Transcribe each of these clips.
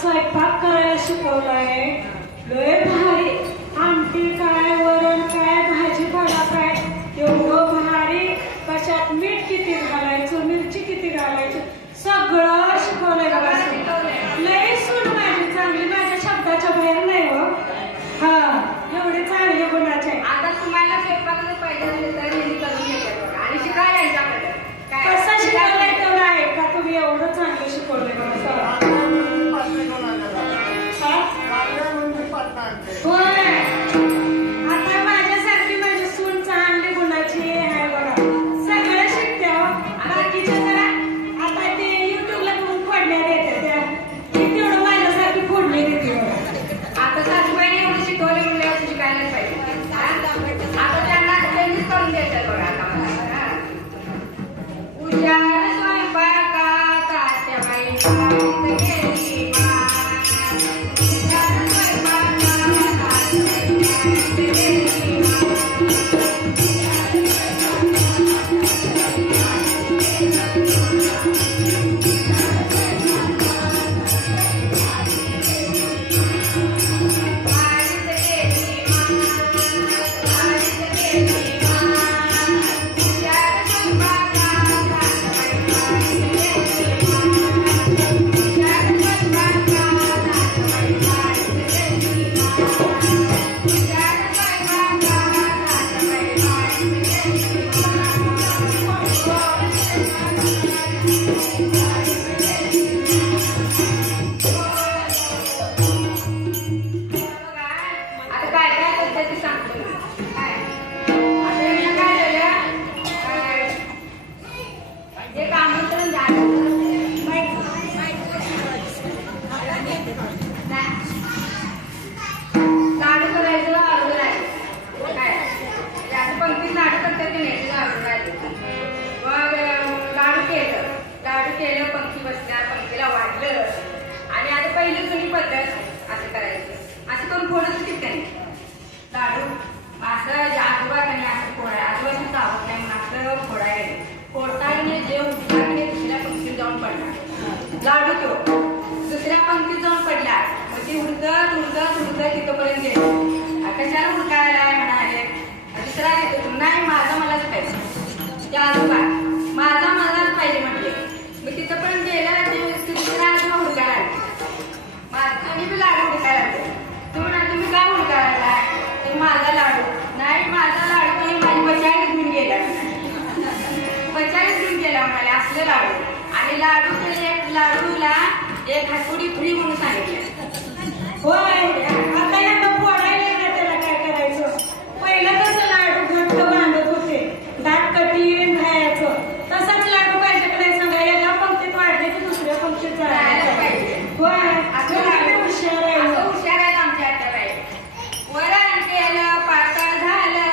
स्वयंपाक करायला शिकवलाय. लय भारी. आमटी काय, वरण काय, भाजीपाला काय, एवढं भारी. कशात मीठ किती घालायचं, मिरची किती घालायची, सगळं शिकवलंय बघा. लय सून माझी चांगली, माझ्या शब्दाच्या बाहेर नाही हो. हा, एवढे चांगले गुणाचे. आता तुम्हाला स्वयंपाकाला पाहिजे तर करून घेते आणि शिकायला याच्याकडे कसं शिकवलंय तेवढं आहे का तुम्ही? एवढं चांगलं शिकवलंय बघा. होय, आता माझ्यासारखी माझी सून चांगली गुणाची आहे बघा. सगळं शिकते हो. बाकीच्या जरा आता ते युट्यूबला बघून फोडण्या देते त्या, ती तेवढं माझ्यासारखी फोडणी देते बघा. आता सासूबाईने एवढं शिकवलं म्हणल्यावर शिकायलाच पाहिजे. आता त्यांना त्यांनीच करून द्यायचं बघा. आता मला उद्या स्वयंपाकात आत्याबाई गेली लाडू तो दुसऱ्या पंक्तीत जाऊन पडला. मग ती उडकत उडकत उडकत तिथपर्यंत गेली. कशाला उडकायला म्हणाले. दुसरा येतो, नाही माझा मलाच पाहिजे. त्या आजोबा माझा मलाच पाहिजे म्हटले. मग तिथपर्यंत गेला. दुसरा आजोबा हुडकायला आले. मी बी लाडू हुडकायला लागले. तुम्ही काय हुडकायला? तर माझा लाडू नाही, माझा लाडू आणि माझी बचाईच घेऊन गेला. बचाईच घेऊन गेला म्हणाले असलं लाडू. आणि लाडूला एक हातोडी फ्री म्हणून सांगितलं. होय, आता यांना फोडायला ना त्याला काय करायचं. पहिलं कसं लाडू घट्ट बांधत होते, दात कठीण खायचं. तसाच लाडू पाहिजे का नाही सांगा. एका पंक्तीत वाढले की दुसऱ्या पंक्तीत जायला पाहिजे. होय, हुशार आहे. हुशार आहेत आमच्या आत्याबाई. वरण केलं पातळ झालं,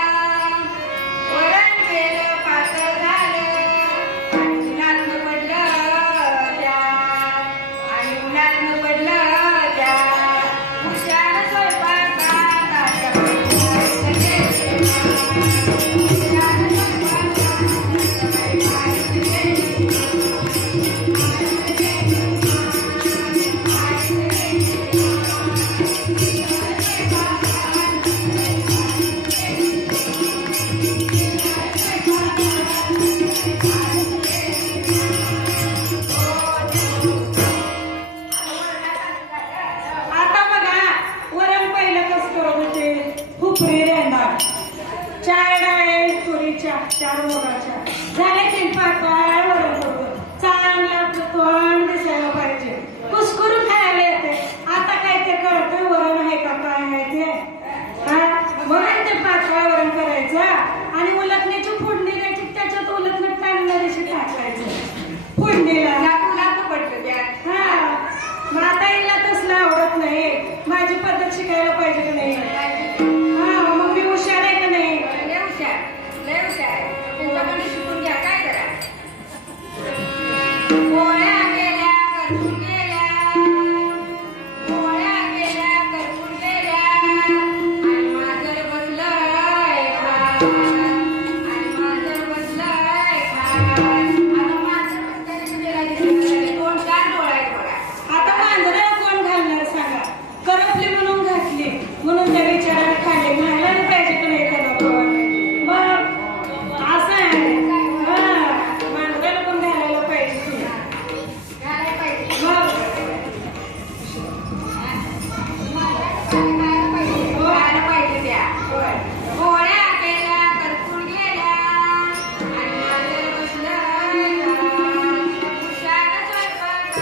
वरण केलं पातळ झालं, उन्हात पडलं त्या, आणि उन्हात पडलं त्या. हुशार स्वयंपाकात आत्याबाई. आता बघा, वरण पहिलं कसं करत होते. हुपरी रेंदाळ, 4 डाळी तुरीच्या, 4 मुगाच्या, झाले 3 पातळ वरण करतो. चांगलं आपलं तोंड दिसायला पाहिजे, कुसकरून खायला येते. आता काय ते कळतं वरण आहे का काय आहे ते. म्हणून ते पातळ वरण करायचं आणि उलटण्याची फोडणी द्यायची. त्याच्यात उलटणं टाकलं दिवशी टाकायचं फोडणीला. हा, मग आता हिला तसलं आवडत नाही. माझी पद्धत शिकायला पाहिजे का नाही. हा, मग मी हुशार आहे का नाही. लय हुशार, लय हुशार. तुमच्याकडे शिकून घ्या. काय करा खायला पाहिजे त्या पोळ्या केल्या करपून गेल्या आणि आले बसलं हुशार स्वयंपाक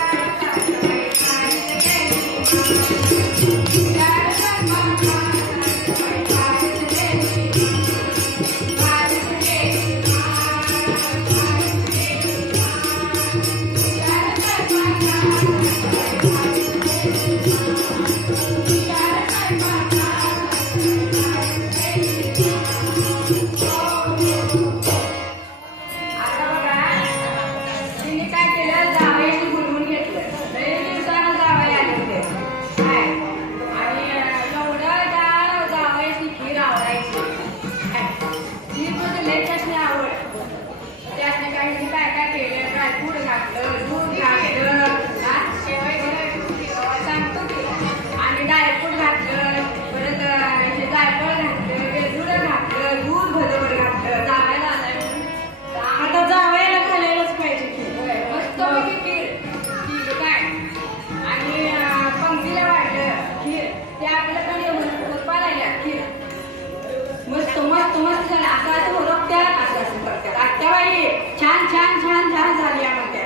छान छान छान छान झाली म्हणते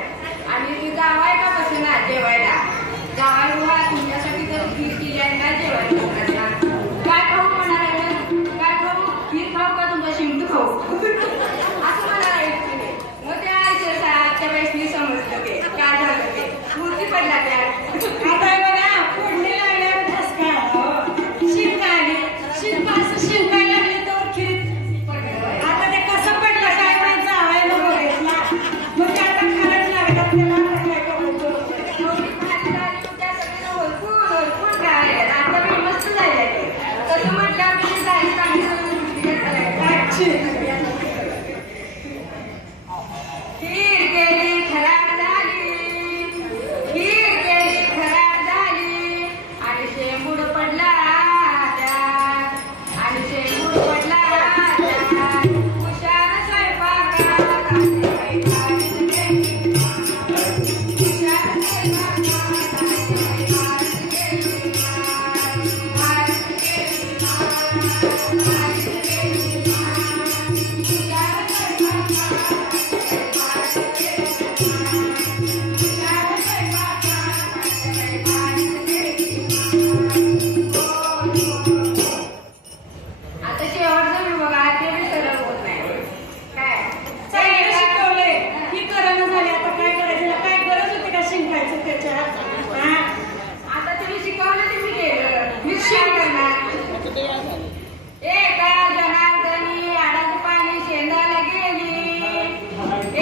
आणि ती जावाय का बसणार जेवायला जावाय बुवा तुमच्यासाठी जर खीर केली आहे काय जेवायला काय खाऊ म्हणाले काय खाऊ खीर खाऊ का तुमचा शिंदू खाऊ असं म्हणाला मग त्या आजच्या वेळेस मी समजलं ते काय झालं ते मूर्ती पडला त्या आता बघा फोडणी लागल्यावर ठसका शिंका आली शिंका असं शिंकायला लागली तर खीर आता ते कसं पडलं काय माहिती जावायला बघितला मग ते आता खरंच लागतात त्याला काय करायचं मस्त झाले तसं म्हटल्यावर किती झाली चांगली खीर केली खराब झाली खीर केली खराब झाली आणि शेंबूड पडला त्यात आणि शेंबूड पडला त्यात हुशार स्वयंपाकात आता शेवटचं मी बघा ते बी सरळ होत नाही काय चांगलं शिकवलंय ही करणं झाली आता काय करायचं काय गरज होती का शिंकायचं त्याच्यात हा? आता तुम्ही शिकवलं ते मी केलं मी काय करणार एका जनार्दनी आडाचं पाणी शेंदायला गेली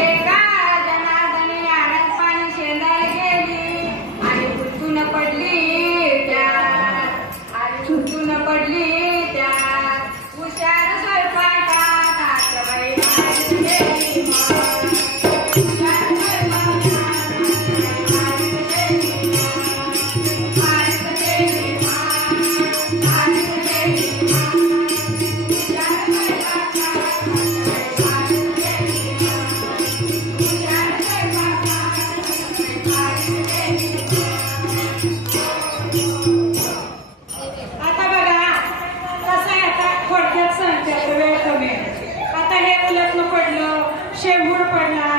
एका जनार्दनी आडाचं पाणी शेंदायला गेली आणि गुंतून पडली त्यात आणि गुंतून पडली त्यात हुशार स्वयंपाकात आजबाई गेली हुशार स्वयंपाकात आता बघा कसं आहे आता थोडक्यात सांगते वेळ कमी आहे. आता हे उलटनं पडलं शेंबूड पडला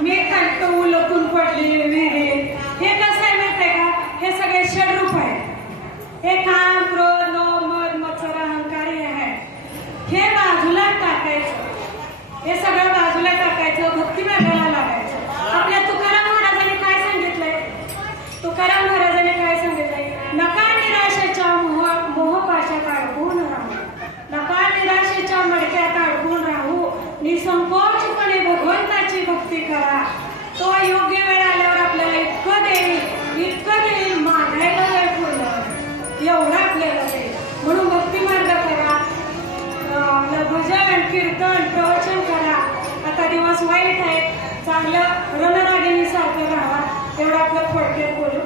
मी खालतो उलटून पडली विहिरीत हे कसं आहे माहिती आहे का हे सगळे षडरूप आहे हे काम क्रोध लोभ मद मत्सर अहंकार हे आहे हे बाजूला टाकायचं हे सगळं बाजूला टाकायचं भक्ती मार्गाला लागायचं आपल्या तुकाराम महाराजांनी काय सांगितलंय तुकाराम महाराजांनी काय सांगितलंय नका निराशेच्या मोहपाशात अडकून राहू नका निराशेच्या मडक्यात अडकून राहू निसंकोचपणे भगवंताची भक्ती करा तो योग्य वेळ आल्यावर आपल्याला इतकं देईल मागायला वेळ पूर्ण एवढं आपल्याला देईल म्हणून भक्ती मार्ग करा आपलं भजन कीर्तन प्रवचन करा आता दिवस वाईट आहे चांगलं रणरागिणी सारखं राहा एवढं आपलं थोडक्यात बोलू